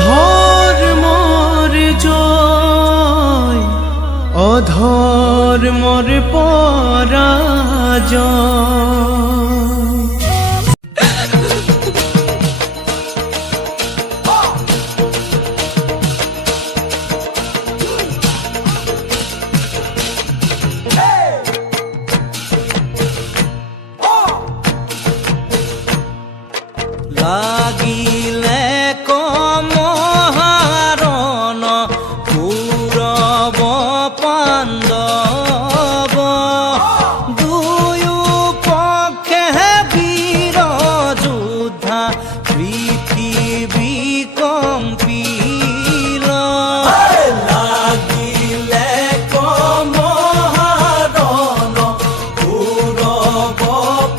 ধর্মর জয় অধর্মর পরাজয়। লাগিলে কমহারণ কৌরব পাণ্ডব দুয়ো পক্ষে বীর যোদ্ধা পৃথিবী কম্পিল। লাগিলে কমহারণ কৌরব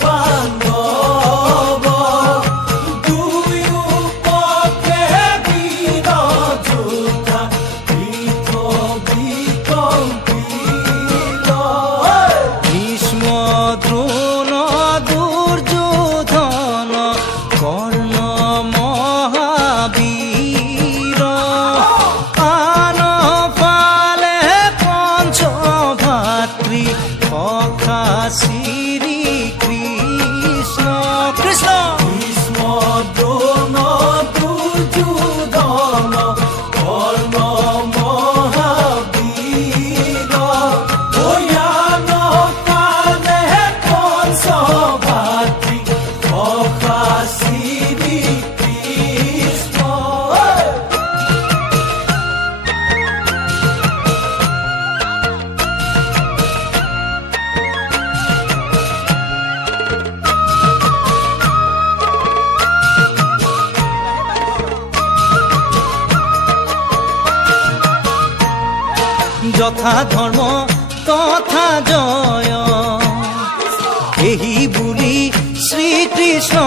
পাণ্ডব ভীষ্ম দ্রোণ দুর্যোধন কর্ণ মহাবীর আন পালে পঞ্চভাতৃ সখা শ্রী কৃষ্ণ কৃষ্ণ। ভীষ্ম দ্রোণ দুর্যোধন কর্ণ মহাবীর ওয়ান পালে পঞ্চভাতৃ সখা শ্রী কৃষ্ণ। যথা ধর্ম তথা জয় এই বুলি শ্রীকৃষ্ণ